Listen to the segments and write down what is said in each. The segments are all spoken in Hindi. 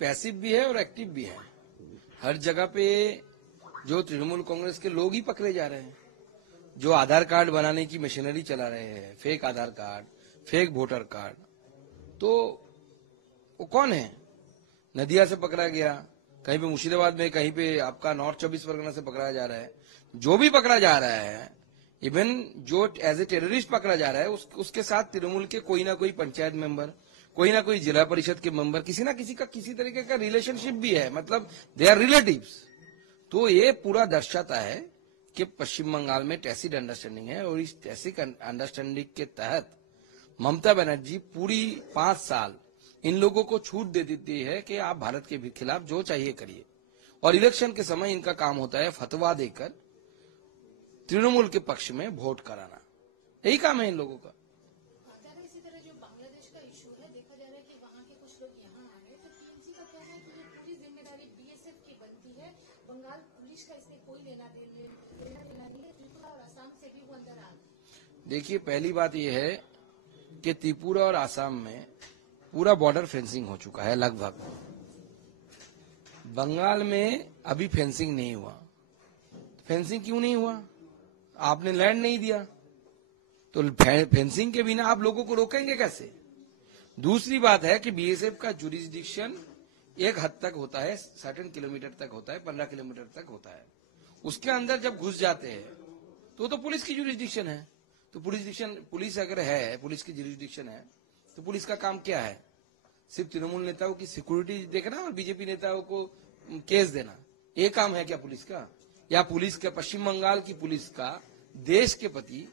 पैसिव भी है और एक्टिव भी है। हर जगह पे जो तृणमूल कांग्रेस के लोग ही पकड़े जा रहे हैं, जो आधार कार्ड बनाने की मशीनरी चला रहे हैं, फेक आधार कार्ड, फेक वोटर कार्ड, तो वो कौन है? नदिया से पकड़ा गया, कहीं पे मुर्शिदाबाद में, कहीं पे आपका नॉर्थ 24 परगना से पकड़ा जा रहा है। जो भी पकड़ा जा रहा है, इवन जो एज ए टेररिस्ट पकड़ा जा रहा है, उसके साथ तृणमूल के कोई ना कोई पंचायत मेंबर, कोई ना कोई जिला परिषद के मेंबर, किसी ना किसी का किसी तरीके का रिलेशनशिप भी है, मतलब दे आर रिलेटिव्स। तो ये पूरा दर्शाता है कि पश्चिम बंगाल में टैसिट अंडरस्टैंडिंग है, और इस टैसिट अंडरस्टैंडिंग के तहत ममता बनर्जी पूरी 5 साल इन लोगों को छूट दे देती है कि आप भारत के भी खिलाफ जो चाहिए करिए, और इलेक्शन के समय इनका काम होता है फतवा देकर तृणमूल के पक्ष में वोट कराना। यही काम है इन लोगों का। इसी तरह जो बांग्लादेश का इशू है, देखा जा रहा है कि वहाँ के कुछ लोग यहाँ आ रहे हैं, तो टीएमसी का कहना है कि ये पूरी जिम्मेदारी बीएसएफ की बनती है, बंगाल पुलिस का इसमें कोई लेना देना नहीं है। त्रिपुरा और असम से भी वो अंदर आ गए। देखिए, पहली बात यह है कि त्रिपुरा और असम में पूरा बॉर्डर फेंसिंग हो चुका है लगभग। बंगाल में अभी फेंसिंग नहीं हुआ। फेंसिंग क्यों नहीं हुआ? आपने लैंड नहीं दिया, तो फेंसिंग के बिना आप लोगों को रोकेंगे कैसे? दूसरी बात है कि बीएसएफ का जुरिस्डिक्शन एक हद तक होता है, सर्टेन किलोमीटर तक होता है, 15 किलोमीटर तक होता है। उसके अंदर जब घुस जाते हैं तो पुलिस की जुरिस्डिक्शन है। तो पुलिस अगर है, पुलिस की जुरिस्डिक्शन है, तो पुलिस का काम क्या है? सिर्फ तृणमूल नेताओं की सिक्योरिटी देखना और बीजेपी नेताओं को केस देना, ये काम है क्या पुलिस का? या पुलिस का, पश्चिम बंगाल की पुलिस का देश के प्रति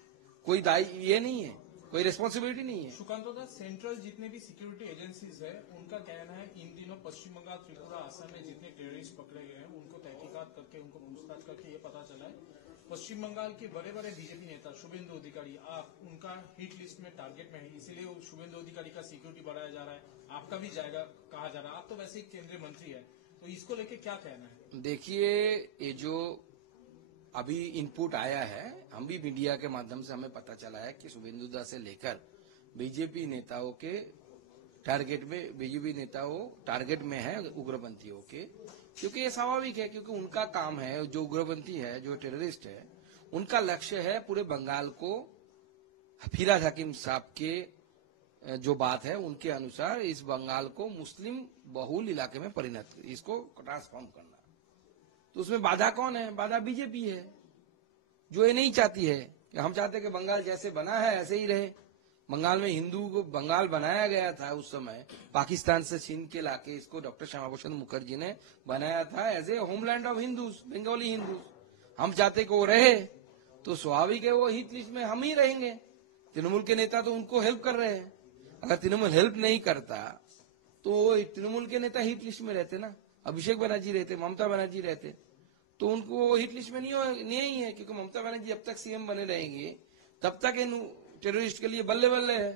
कोई दायित्व ये नहीं है, कोई रिस्पॉन्सिबिलिटी नहीं है? सुकांत, सेंट्रल जितने भी सिक्योरिटी एजेंसीज है, उनका कहना है इन दिनों पश्चिम बंगाल, त्रिपुरा, असम में जितने टेररिस्ट पकड़े गए हैं, उनको तहकीकात करके, उनको पूछताछ करके ये पता चला है पश्चिम बंगाल के बड़े बड़े बीजेपी नेता शुभेंदु अधिकारी, आप उनका हिट लिस्ट में, टारगेट में है, इसीलिए शुभेंदु अधिकारी का सिक्योरिटी बढ़ाया जा रहा है, आपका भी जाएगा कहा जा रहा है। आप तो वैसे ही केंद्रीय मंत्री है, तो इसको लेके क्या कहना है? देखिए, ये जो अभी इनपुट आया है, हम भी मीडिया के माध्यम से हमें पता चला है कि शुभेंदु दा से लेकर बीजेपी नेताओं के टारगेट में, बीजेपी नेताओं टारगेट में है उग्रपंथियों के, क्योंकि ये स्वाभाविक है, क्योंकि उनका काम है, जो उग्रपंथी है, जो टेररिस्ट है, उनका लक्ष्य है पूरे बंगाल को फिराद हकीम साहब के जो बात है उनके अनुसार इस बंगाल को मुस्लिम बहुल इलाके में परिणत, इसको ट्रांसफॉर्म करना। तो उसमें बाधा कौन है? बाधा बीजेपी है, जो ये नहीं चाहती है कि हम चाहते हैं कि बंगाल जैसे बना है ऐसे ही रहे। बंगाल में हिंदू को बंगाल बनाया गया था उस समय, पाकिस्तान से छीन के लाके इसको डॉक्टर श्यामा प्रसाद मुखर्जी ने बनाया था as a homeland of Hindus, Bengali Hindus. हम चाहते कि वो रहे, तो स्वाभाविक है वो हिट लिस्ट में हम ही रहेंगे। तृणमूल के नेता तो उनको हेल्प कर रहे हैं। अगर तृणमूल हेल्प नहीं करता तो तृणमूल के नेता हिट लिस्ट में रहते ना, अभिषेक बनर्जी रहते, ममता बनर्जी रहते, तो उनको हिट लिस्ट में नहीं है, क्योंकि ममता बनर्जी जब तक सीएम बने रहेंगे तब तक इन टेररिस्ट के लिए बल्ले बल्ले है,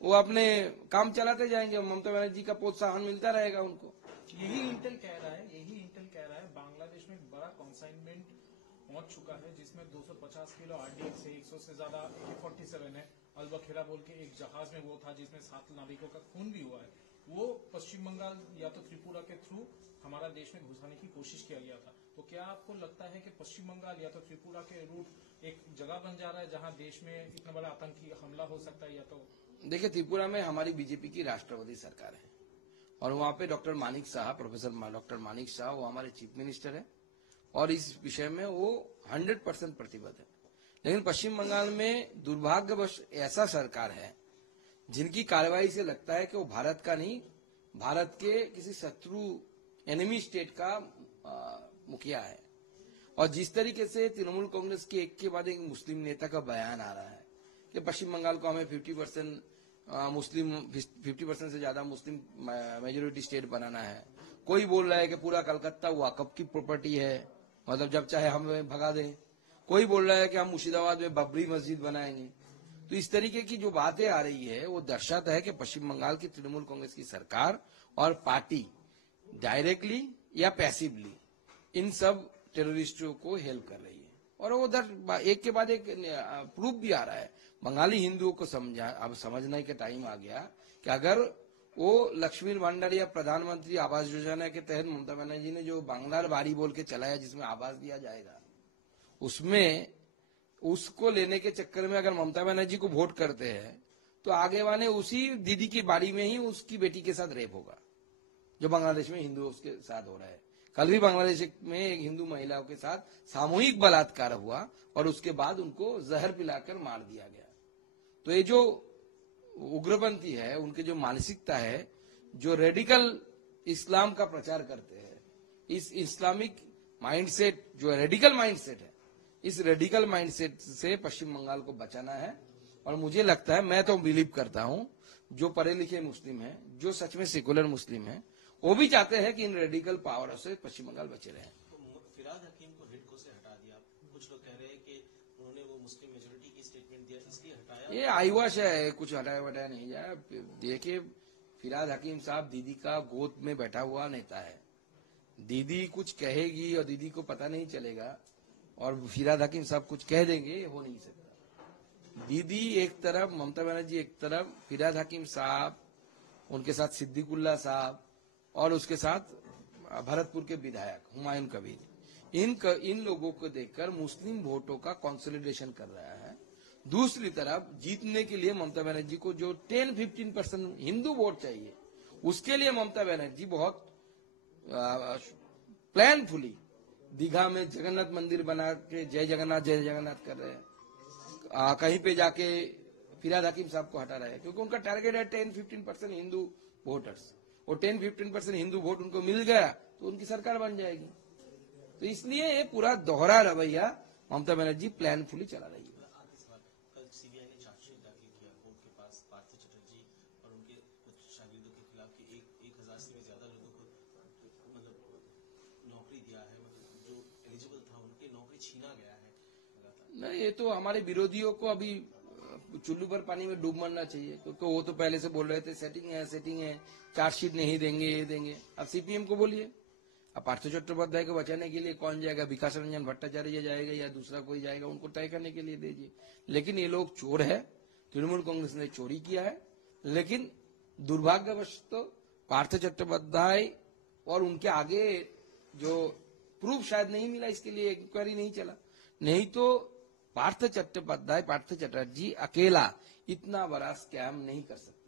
वो अपने काम चलाते जाएंगे, ममता बनर्जी का प्रोत्साहन मिलता रहेगा उनको। यही इंटेल कह रहा है बांग्लादेश में बड़ा कंसाइनमेंट पहुंच चुका है, जिसमें 250 किलो आरडीएक्स है, 100 से ज्यादा AK-47 है। अलबखेरा बोल के एक जहाज में वो था जिसमें 7 नाविकों का खून भी हुआ है। वो पश्चिम बंगाल या तो त्रिपुरा के थ्रू हमारा देश में घुसाने की कोशिश किया गया था। तो क्या आपको लगता है कि पश्चिम बंगाल या तो त्रिपुरा के रूट एक जगह बन जा रहा है जहां देश में इतना बड़ा आतंकी हमला हो सकता है? या तो देखिए, त्रिपुरा में हमारी बीजेपी की राष्ट्रवादी सरकार है, और वहां पे doctor Manik Shah, professor doctor Manik Shah, वो हमारे चीफ मिनिस्टर है, और इस विषय में वो 100% प्रतिबद्ध है। लेकिन पश्चिम बंगाल में दुर्भाग्यवश ऐसा सरकार है जिनकी कार्रवाई से लगता है कि वो भारत का नहीं, भारत के किसी शत्रु एनिमी स्टेट का मुखिया है। और जिस तरीके से तृणमूल कांग्रेस के एक के बाद एक मुस्लिम नेता का बयान आ रहा है कि पश्चिम बंगाल को हमें 50% मुस्लिम, 50% से ज्यादा मुस्लिम मेजोरिटी स्टेट बनाना है। कोई बोल रहा है कि पूरा कलकत्ता वाकफ की प्रॉपर्टी है, मतलब जब चाहे हमें भगा दें। कोई बोल रहा है कि हम मुर्शिदाबाद में बाबरी मस्जिद बनाएंगे। तो इस तरीके की जो बातें आ रही है वो दर्शाता है कि पश्चिम बंगाल की तृणमूल कांग्रेस की सरकार और पार्टी डायरेक्टली या पैसिवली इन सब टेररिस्टों को हेल्प कर रही है। और वो उधर एक के बाद एक प्रूफ भी आ रहा है। बंगाली हिंदुओं को अब समझने का टाइम आ गया कि अगर वो लक्ष्मी भंडार या प्रधानमंत्री आवास योजना के तहत ममता बनर्जी ने जो बांग्लार बारी बोल के चलाया, जिसमें आवास दिया जाएगा, उसमें उसको लेने के चक्कर में अगर ममता बनर्जी को वोट करते हैं तो आगे वाले उसी दीदी की बाड़ी में ही उसकी बेटी के साथ रेप होगा, जो बांग्लादेश में हिंदुओं के साथ हो रहा है। कल भी बांग्लादेश में एक हिंदू महिलाओं के साथ सामूहिक बलात्कार हुआ और उसके बाद उनको जहर पिलाकर मार दिया गया। तो ये जो उग्रपंथी है, उनके जो मानसिकता है, जो रेडिकल इस्लाम का प्रचार करते हैं, इस इस्लामिक माइंडसेट जो रेडिकल माइंडसेट है, इस रेडिकल माइंडसेट से पश्चिम बंगाल को बचाना है। और मुझे लगता है, मैं तो बिलीव करता हूं, जो पढ़े लिखे मुस्लिम हैं, जो सच में सेकुलर मुस्लिम हैं, वो भी चाहते हैं कि इन रेडिकल पावर से पश्चिम बंगाल बचे रहे। फिराद हकीम को हिडको से हटा दिया, कुछ लोग कह रहे हैं कि उन्होंने वो मुस्लिम मेजोरिटी की स्टेटमेंट दिया, इसलिए हटाया। ये आईवाश है, कुछ हटाया वटाया नहीं जाए। देखिए, फिराद हकीम साहब दीदी का गोद में बैठा हुआ नेता है। दीदी कुछ कहेगी और दीदी को पता नहीं चलेगा, और फिराद हकीम साहब कुछ कह देंगे, हो नहीं सकता। दीदी एक तरफ, ममता बनर्जी एक तरफ, फिराद हकीम साहब, उनके साथ सिद्दीकुल्ला साहब, और उसके साथ भरतपुर के विधायक हुमायूं कबीर, इन लोगों को देखकर मुस्लिम वोटों का कंसोलिडेशन कर रहा है। दूसरी तरफ जीतने के लिए ममता बनर्जी को जो 10-15% हिंदू वोट चाहिए, उसके लिए ममता बनर्जी बहुत प्लानफुली दीघा में जगन्नाथ मंदिर बना के जय जगन्नाथ कर रहे हैं। कहीं पे जाके फिराद हकीम साहब को हटा रहे हैं, क्योंकि उनका टारगेट है 10-15% हिंदू वोटर्स। वो 10-15% हिंदू वोट उनको मिल गया तो उनकी सरकार बन जाएगी। तो इसलिए ये पूरा दोहरा रवैया ममता बनर्जी प्लानफुली चला रही है। कल सीबीआई ने चार्जशीट दाखिल किया कोर्ट के पास पार्थ चटर्जी और उनके कुछ शागिर्दों के खिलाफ कि 1000 से ज्यादा लोगों को मतलब नौकरी दिया है, मतलब जो एलिजिबल था उनकी नौकरी छीना गया है। नहीं, ये तो हमारे विरोधियों को अभी चुल्लू पर पानी में डूब मरना चाहिए, क्योंकि वो तो पहले से बोल रहे थे सेटिंग है, चार्जशीट नहीं देंगे, ये देंगे। अब सीपीएम को बोलिए, अब पार्थ चट्टोपाध्याय को बचाने के लिए कौन जाएगा? विकास रंजन भट्टाचार्य जाएगा या दूसरा कोई जाएगा? उनको तय करने के लिए दीजिए। लेकिन ये लोग चोर है, तृणमूल कांग्रेस ने चोरी किया है। लेकिन दुर्भाग्यवश तो पार्थ चट्टोपाध्याय और उनके आगे जो प्रूफ शायद नहीं मिला, इसके लिए इंक्वायरी नहीं चला। नहीं तो पार्थ चट्टोपाध्याय, पार्थ चटर्जी अकेला इतना बड़ा स्कैम नहीं कर सकता।